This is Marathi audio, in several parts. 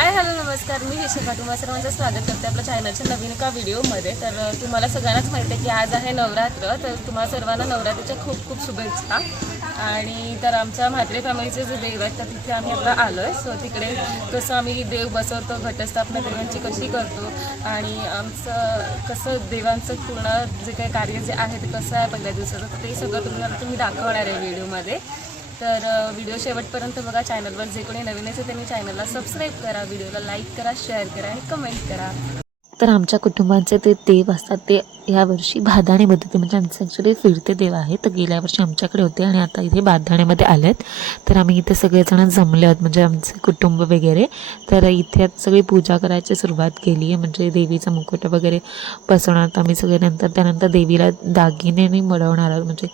हाय हॅलो नमस्कार, मी हिशिका तुम्हा सर्वांचं स्वागत करते आपल्या चॅनलच्या नवीन एका व्हिडिओमध्ये। तर तुम्हाला सगळ्यांनाच माहिती आहे की आज आहे नवरात्र, तर तुम्हाला सर्वांना नवरात्रीच्या खूप खूप शुभेच्छा। आणि तर आमच्या म्हात्रे फॅमिलीचे जे देव आहेत तर तिथे आम्ही आता आलो आहे। सो तिकडे कसं आम्ही देव बसवतो, घटस्थापना देवांची कशी करतो आणि आमचं कसं देवांचं पूर्ण जे काही कार्य जे आहे ते कसं आहे पहिल्या दिवसाचं, ते सगळं तुम्ही दाखवणार आहे व्हिडिओमध्ये। तर व्हिडिओ शेवटपर्यंत बघा। चॅनलवर जे कोणी नवीन असेल त्यांनी चॅनलला सबस्क्राईब करा, व्हिडिओला लाईक करा, शेअर करा आणि कमेंट करा। तर आमच्या कुटुंबाचे ते देव असतात ते यावर्षी बाधाणेमध्ये ते म्हणजे आमचे ॲक्च्युली फिरते देव आहे। तर गेल्या वर्षी आमच्याकडे होते आणि आता इथे बाधाणेमध्ये आलेत। तर आम्ही इथे सगळेजण जमले आहोत म्हणजे आमचे कुटुंब वगैरे। तर इथे सगळी पूजा करायची सुरुवात केली आहे, म्हणजे देवीचा मुकुट वगैरे बसवणार आम्ही सगळे। त्यानंतर देवीला दागिने मिळवणार आहोत म्हणजे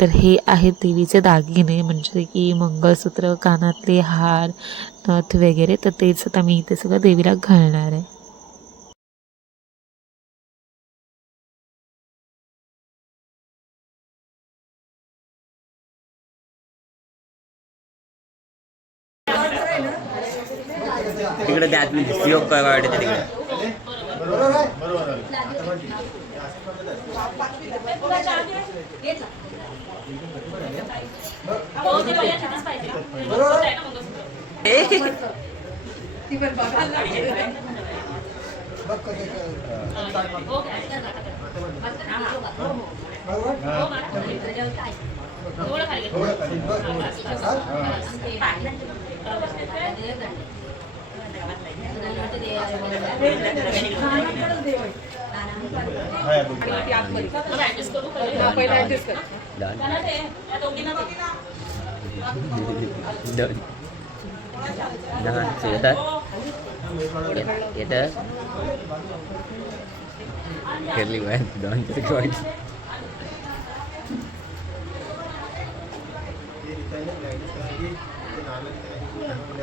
तर हे आहेत देवीचे दागिने, म्हणजे की मंगळसूत्र, कानातले हार, नथ वगैरे। तर तेच आता मी इथे सगळं देवीला घालणार आहे। तिकडे त्या आतमध्ये सीओ काय वाटते तिकडे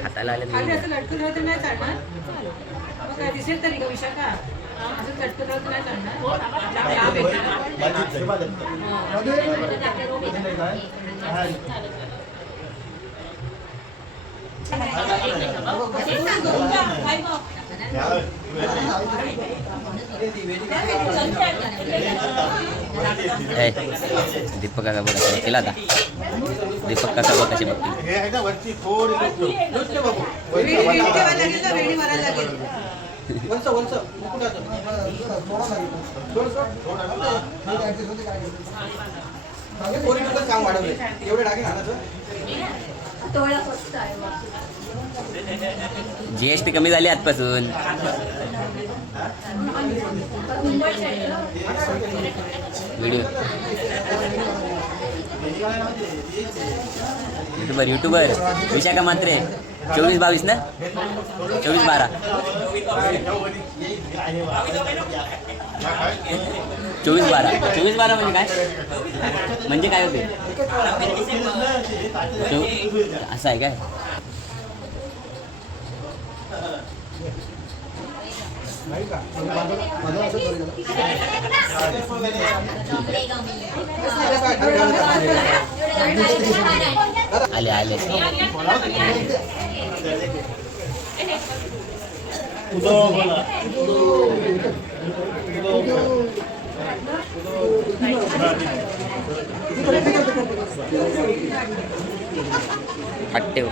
हाताला आले लटकून होते नाही चालणार मग काय दिसेल तरी का विषय का असं लटकून होते नाही दीपक काका बघा केला आता दीपक काका बघ कशी बघते जीएसटी कमी झाली आजपासून। व्हिडिओ युट्यूबर विशाखा मात्रे 24-22 ना 24-12 24-12 म्हणजे काय होते असं आहे काय? आले आले हट्टे हो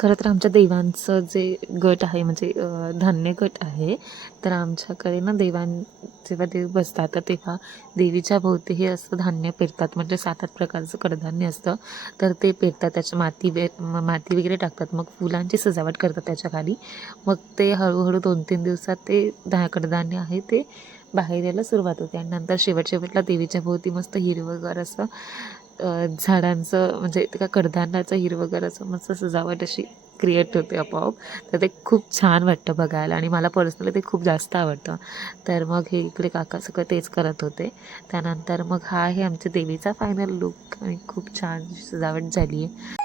खरं तर आमच्या देवांचं जे गट आहे म्हणजे धान्य गट आहे, तर आमच्याकडे ना जेव्हा देव बसतात तर तेव्हा देवीच्या भोवती हे असं धान्य पेरतात, म्हणजे 7-8 प्रकारचं कडधान्य असतं। तर ते पेरतात, त्याच्या माती वगैरे टाकतात, मग फुलांची सजावट करतात त्याच्या खाली। मग ते हळूहळू 2-3 दिवसात ते कडधान्य आहे ते बाहेर यायला सुरुवात होते। आणि नंतर शेवटला देवीच्या भोवती मस्त हिरवंगार असं झाडांचं म्हणजे त्या कडधान्याचं हिरवंगार असं मस्त सजावट अशी क्रिएट होते आपोआप। तर ते खूप छान वाटतं बघायला आणि मला पर्सनली ते खूप जास्त आवडतं। तर मग हे इकडे काका सगळं तेच करत होते। त्यानंतर मग हा आहे आमच्या देवीचा फायनल लुक आणि खूप छान सजावट झाली आहे।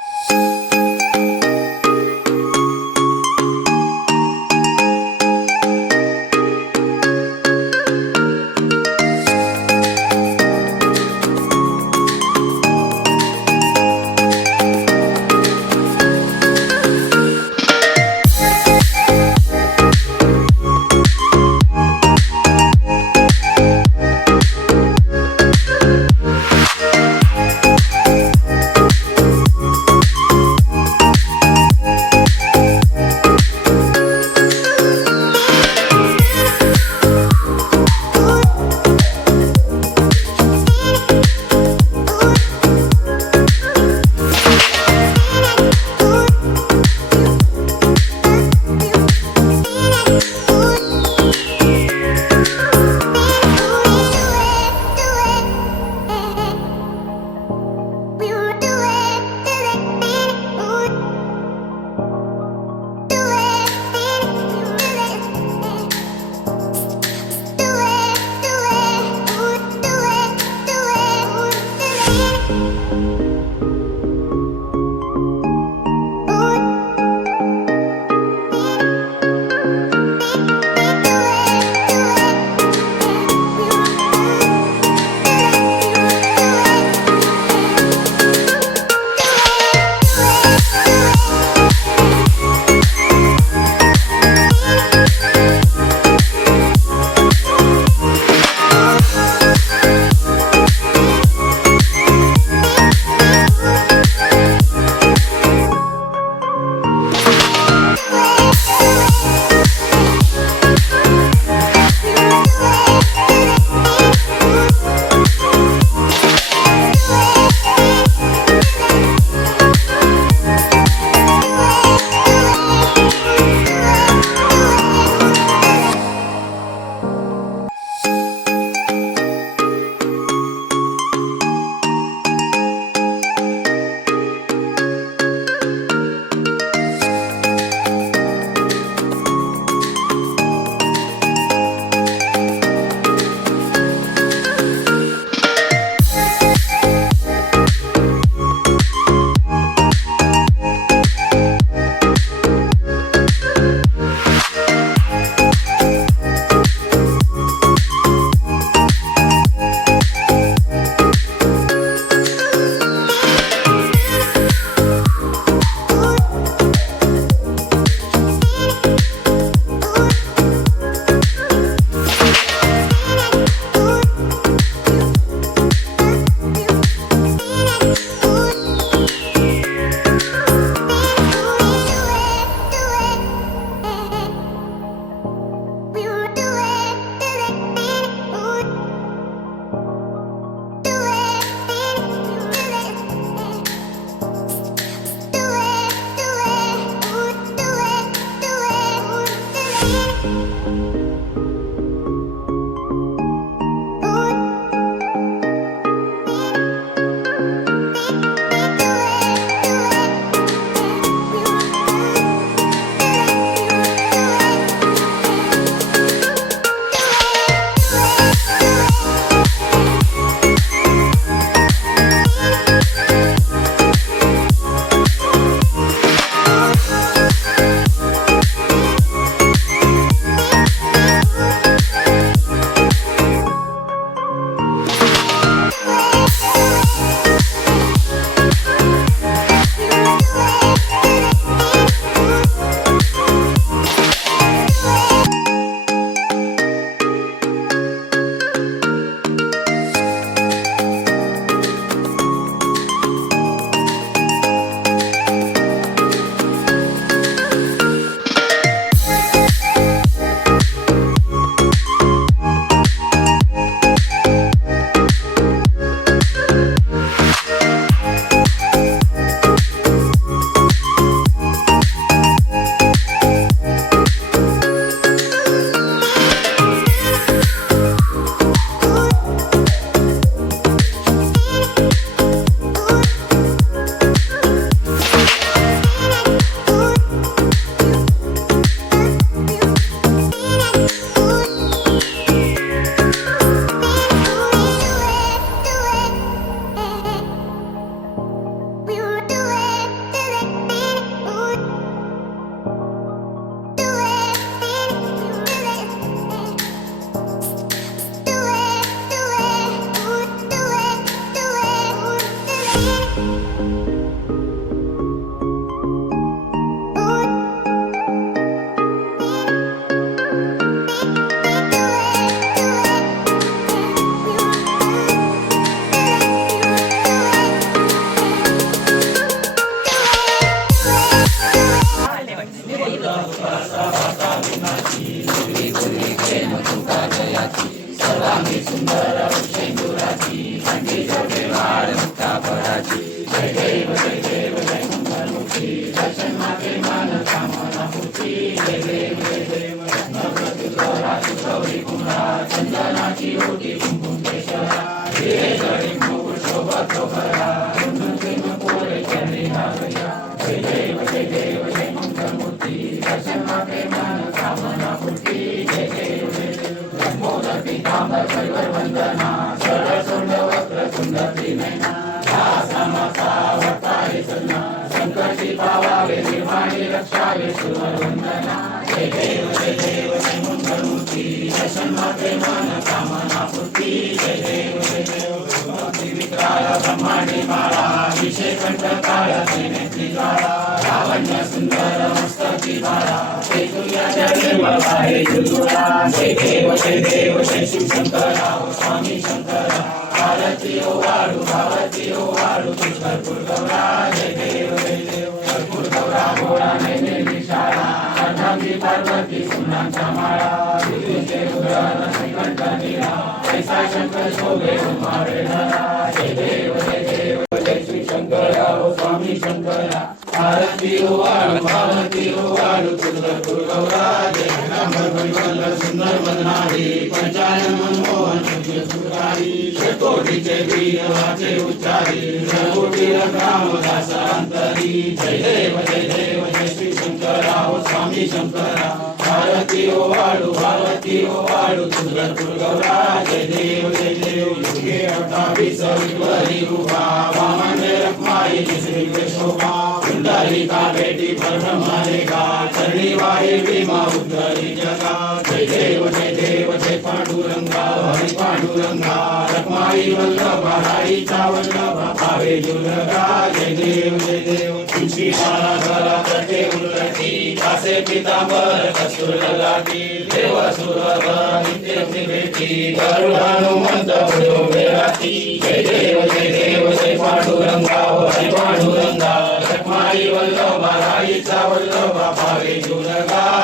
पांडुरंगा